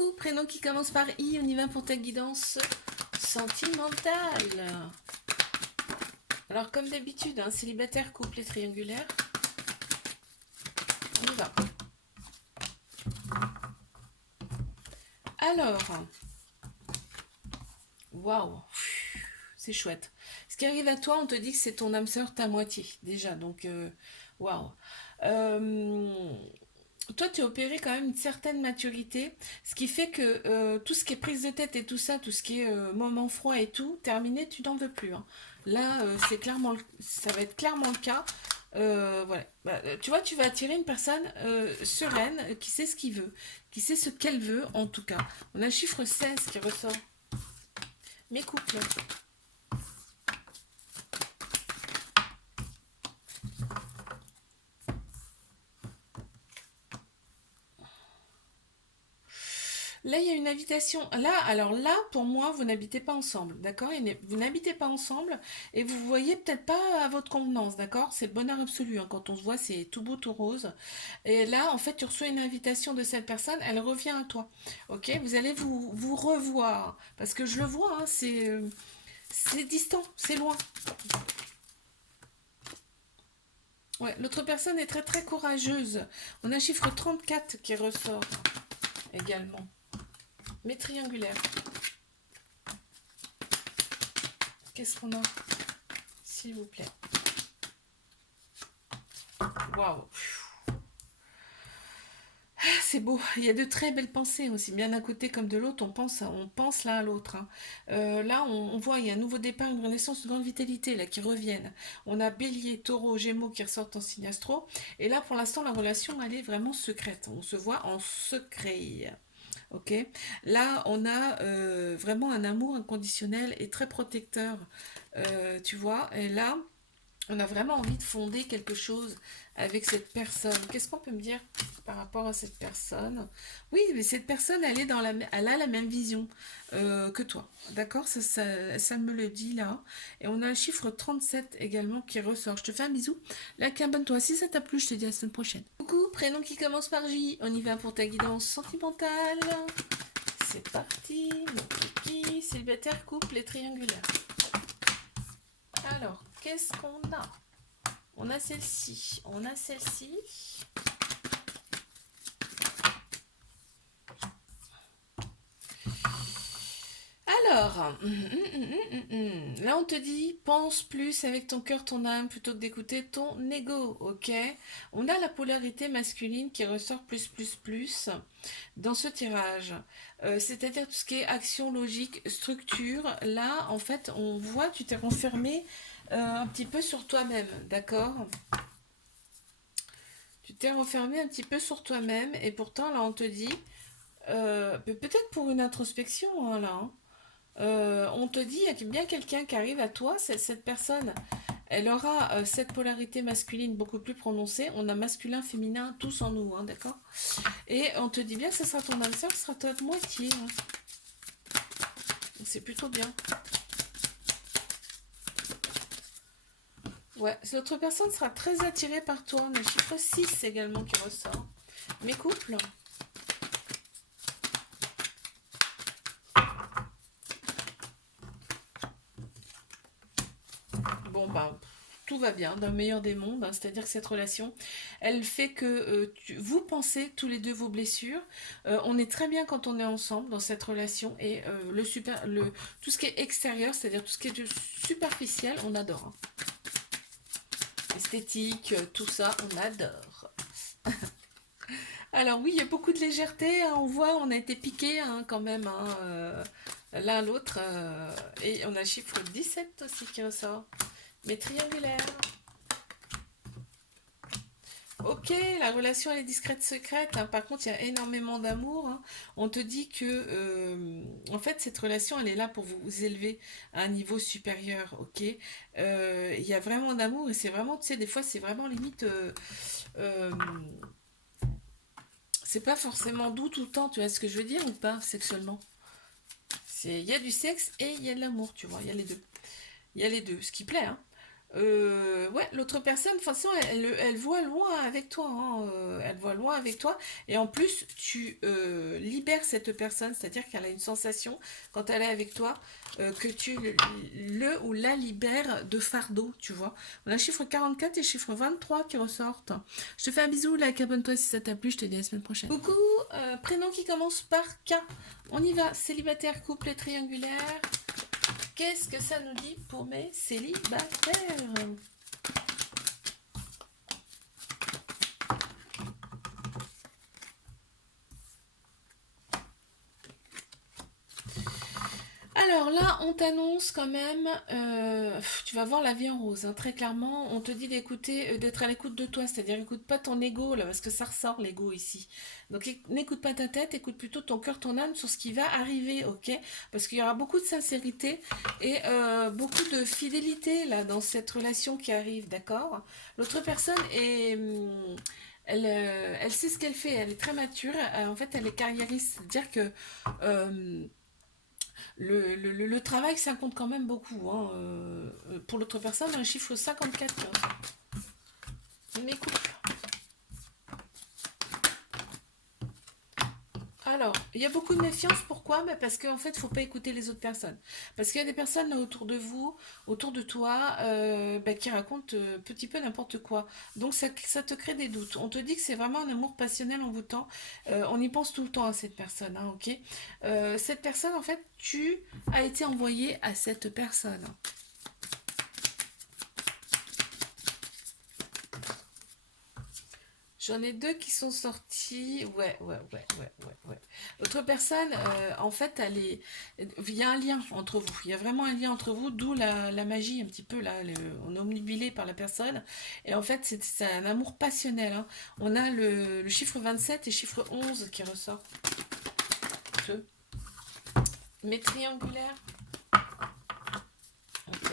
Coucou, prénom qui commence par I, on y va pour ta guidance sentimentale. Alors comme d'habitude, hein, célibataire, couple et triangulaire, on y va. Alors, waouh, c'est chouette. Ce qui arrive à toi, on te dit que c'est ton âme sœur, ta moitié, déjà, donc waouh. Toi, tu as opéré quand même une certaine maturité, ce qui fait que tout ce qui est prise de tête et tout ça, tout ce qui est moment froid et tout, terminé, tu n'en veux plus. Hein. Là, c'est clairement, ça va être clairement le cas. Voilà. Bah, tu vois, tu vas attirer une personne sereine, qui sait ce qu'il veut, qui sait ce qu'elle veut en tout cas. On a le chiffre 16 qui ressort. Mes couples. Là, il y a une invitation. Là, alors là, pour moi, vous n'habitez pas ensemble, d'accord? Vous n'habitez pas ensemble et vous voyez peut-être pas à votre convenance, d'accord? C'est le bonheur absolu, hein. Quand on se voit, c'est tout beau, tout rose. Et là, en fait, tu reçois une invitation de cette personne, elle revient à toi, ok? Vous allez vous revoir parce que je le vois, hein, c'est distant, c'est loin. Ouais, l'autre personne est très très courageuse. On a un chiffre 34 qui ressort également. Mais triangulaire. Qu'est-ce qu'on a? S'il vous plaît. Waouh. C'est beau. Il y a de très belles pensées aussi, bien d'un côté comme de l'autre. On pense l'un à l'autre. Hein. Là, on voit, il y a un nouveau départ, une renaissance, une grande vitalité là qui reviennent. On a Bélier, Taureau, Gémeaux qui ressortent en signe astro. Et là, pour l'instant, la relation, elle est vraiment secrète. On se voit en secret. Ok. Là, on a vraiment un amour inconditionnel et très protecteur. Tu vois. Et là, on a vraiment envie de fonder quelque chose avec cette personne. Qu'est-ce qu'on peut me dire par rapport à cette personne? Oui, mais cette personne, elle a la même vision que toi. D'accord, ça me le dit là. Et on a le chiffre 37 également qui ressort. Je te fais un bisou. Là, abonne-toi. Si ça t'a plu, je te dis à la semaine prochaine. Coucou, prénom qui commence par J. On y va pour ta guidance sentimentale. C'est parti. Mon kiki, célibataire, couple et triangulaire. Alors, qu'est-ce qu'on a? On a celle-ci. On a celle-ci. Alors, là on te dit, pense plus avec ton cœur, ton âme, plutôt que d'écouter ton ego, ok? On a la polarité masculine qui ressort plus dans ce tirage. C'est-à-dire tout ce qui est action, logique, structure. Là, en fait, on voit, tu t'es renfermé un petit peu sur toi-même, d'accord? Tu t'es renfermé un petit peu sur toi-même et pourtant, là, on te dit, peut-être pour une introspection, hein, là, hein. On te dit, il y a bien quelqu'un qui arrive à toi, cette personne, elle aura cette polarité masculine beaucoup plus prononcée. On a masculin, féminin, tous en nous, hein, d'accord? Et on te dit bien que ce sera ton âme sœur, ce sera ta moitié. Hein. C'est plutôt bien. Ouais, cette autre personne sera très attirée par toi. On a le chiffre 6 également qui ressort. Mes couples. Bon, bah, tout va bien, dans le meilleur des mondes. Hein, c'est-à-dire que cette relation, elle fait que vous pensez tous les deux vos blessures. On est très bien quand on est ensemble dans cette relation. Et tout ce qui est extérieur, c'est-à-dire tout ce qui est superficiel, on adore. Hein. Esthétique, tout ça, on adore. Alors oui, il y a beaucoup de légèreté, hein, on voit, on a été piqué hein, quand même, hein, l'un à l'autre. Et on a le chiffre 17 aussi qui ressort. Mais triangulaire. Ok, la relation elle est discrète, secrète. Hein. Par contre, il y a énormément d'amour. Hein. On te dit que, en fait, cette relation, elle est là pour vous élever à un niveau supérieur. Ok, il y a vraiment d'amour et c'est vraiment, tu sais, des fois, c'est vraiment limite. Euh, c'est pas forcément doux tout le temps. Tu vois ce que je veux dire ou pas, sexuellement? Il y a du sexe et il y a de l'amour. Tu vois, il y a les deux. Il y a les deux, ce qui plaît. Hein. Ouais, l'autre personne, de toute façon, elle voit loin avec toi, hein, elle voit loin avec toi, et en plus, tu libères cette personne, c'est-à-dire qu'elle a une sensation, quand elle est avec toi, que tu le ou la libères de fardeau, tu vois. On a chiffre 44 et chiffre 23 qui ressortent. Je te fais un bisou, like, abonne-toi si ça t'a plu, je te dis à la semaine prochaine. Coucou, prénom qui commence par K. On y va, célibataire, couple et triangulaire. Qu'est-ce que ça nous dit pour mes célibataires? Alors là, on t'annonce quand même, tu vas voir la vie en rose, hein, très clairement. On te dit d'écouter, d'être à l'écoute de toi, c'est-à-dire écoute pas ton ego là, parce que ça ressort l'ego ici. Donc n'écoute pas ta tête, écoute plutôt ton cœur, ton âme sur ce qui va arriver, ok? Parce qu'il y aura beaucoup de sincérité et beaucoup de fidélité là dans cette relation qui arrive, d'accord? L'autre personne est elle sait ce qu'elle fait, elle est très mature, en fait elle est carriériste, c'est-à-dire que le travail, ça compte quand même beaucoup, hein. Pour l'autre personne, un chiffre 54. Mes couples. Alors, il y a beaucoup de méfiance. Pourquoi? Bah, parce qu'en fait, il ne faut pas écouter les autres personnes. Parce qu'il y a des personnes là autour de vous, autour de toi, bah, qui racontent petit peu n'importe quoi. Donc, ça te crée des doutes. On te dit que c'est vraiment un amour passionnel envoûtant. On y pense tout le temps à cette personne, hein, ok? Cette personne, en fait, tu as été envoyé à cette personne. J'en ai deux qui sont sortis. Ouais. L'autre personne, en fait, il y a un lien entre vous. Il y a vraiment un lien entre vous, d'où la magie un petit peu là. On est omnubilé par la personne. Et en fait, c'est un amour passionnel, hein. On a le chiffre 27 et chiffre 11 qui ressortent. Deux. Mais triangulaire. Ok.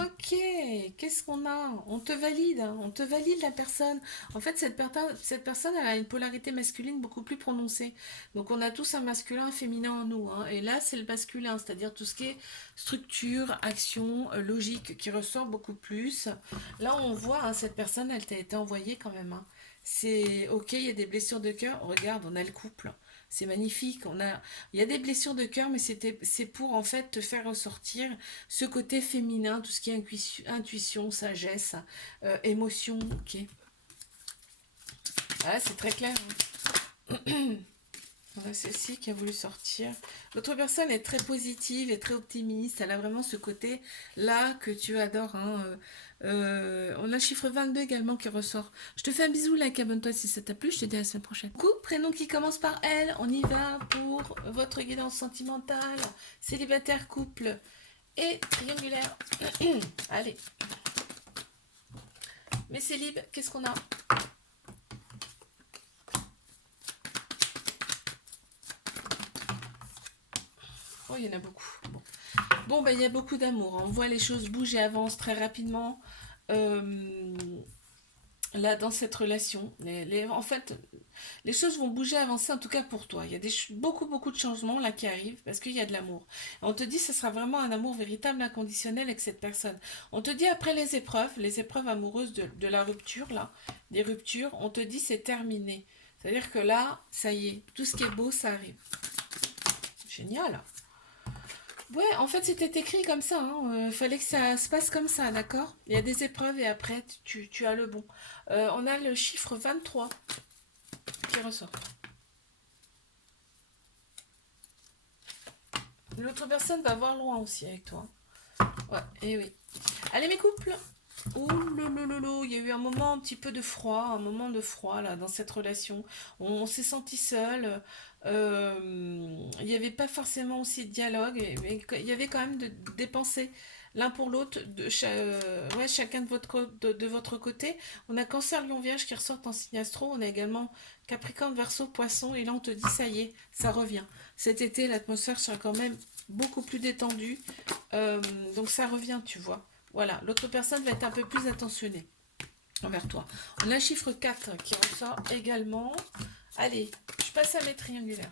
Ok, qu'est-ce qu'on a? On te valide, hein, on te valide la personne. En fait, cette personne, elle a une polarité masculine beaucoup plus prononcée. Donc, on a tous un masculin, un féminin en nous, hein. Et là, c'est le masculin, c'est-à-dire tout ce qui est structure, action, logique, qui ressort beaucoup plus. Là, on voit, hein, cette personne, elle t'a été envoyée quand même, hein. C'est ok, il y a des blessures de cœur. Regarde, on a le couple. C'est magnifique. Il y a des blessures de cœur, mais c'est pour en fait te faire ressortir ce côté féminin, tout ce qui est intuition, sagesse, émotion, ok. Ah, c'est très clair, hein. Voilà, celle-ci qui a voulu sortir. L'autre personne est très positive et très optimiste. Elle a vraiment ce côté-là que tu adores, hein. On a le chiffre 22 également qui ressort. Je te fais un bisou, like, abonne-toi si ça t'a plu. Je te dis à la semaine prochaine. Couple, prénom qui commence par L. On y va pour votre guidance sentimentale. Célibataire, couple et triangulaire. Allez. Mais célib, qu'est-ce qu'on a? Oh, il y en a beaucoup. Bon, ben, il y a beaucoup d'amour, hein. On voit les choses bougent et avancent très rapidement. Euh, Là, dans cette relation, en fait, les choses vont bouger, avancer, en tout cas pour toi. Il y a beaucoup de changements là qui arrivent parce qu'il y a de l'amour. On te dit que ce sera vraiment un amour véritable, inconditionnel avec cette personne. On te dit après les épreuves amoureuses de la rupture, là, des ruptures, on te dit c'est terminé. C'est-à-dire que là, ça y est, tout ce qui est beau, ça arrive. Génial. Ouais, en fait, c'était écrit comme ça, hein. Fallait que ça se passe comme ça, d'accord? Il y a des épreuves et après, tu as le bon. On a le chiffre 23 qui ressort. L'autre personne va voir loin aussi avec toi. Ouais, et oui. Allez, mes couples. Ouh, il y a eu un moment un petit peu de froid, un moment de froid là dans cette relation. On s'est senti seul. Il n'y avait pas forcément aussi de dialogue, mais il y avait quand même des pensées l'un pour l'autre, ouais, chacun de votre côté. On a Cancer, Lion, Vierge qui ressortent en signe astro. On a également Capricorne, Verseau, Poisson. Et là, on te dit, ça y est, ça revient. Cet été, l'atmosphère sera quand même beaucoup plus détendue. Euh, donc ça revient, tu vois. Voilà, l'autre personne va être un peu plus attentionnée envers toi. On a le chiffre 4 qui ressort également. Allez, je passe à mes triangulaires.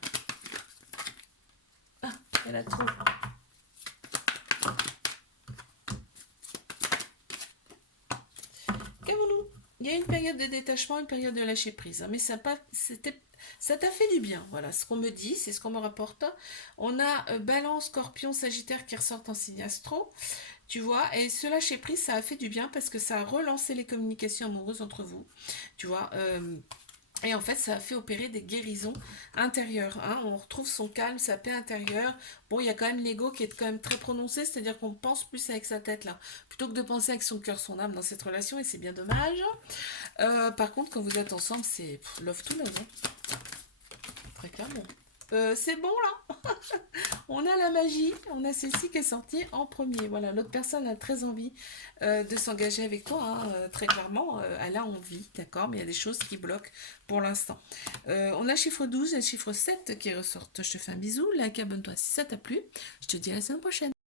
Ah, elle a trop. Il y a une période de détachement, une période de lâcher prise, hein, mais ça t'a fait du bien. Voilà ce qu'on me dit, c'est ce qu'on me rapporte. On a Balance, Scorpion, Sagittaire qui ressortent en signe astro, tu vois, et ce lâcher prise, ça a fait du bien parce que ça a relancé les communications amoureuses entre vous, tu vois. Et en fait, ça a fait opérer des guérisons intérieures, hein. On retrouve son calme, sa paix intérieure. Bon, il y a quand même l'ego qui est quand même très prononcé, c'est-à-dire qu'on pense plus avec sa tête là, plutôt que de penser avec son cœur, son âme dans cette relation, et c'est bien dommage. Par contre, quand vous êtes ensemble, c'est love to love, hein, très clairement. C'est bon là. On a la magie, on a celle-ci qui est sortie en premier. Voilà, l'autre personne a très envie de s'engager avec toi, hein, très clairement. Elle a envie, d'accord, mais il y a des choses qui bloquent pour l'instant. On a le chiffre 12 et le chiffre 7 qui ressortent. Je te fais un bisou, like, abonne-toi si ça t'a plu. Je te dis à la semaine prochaine.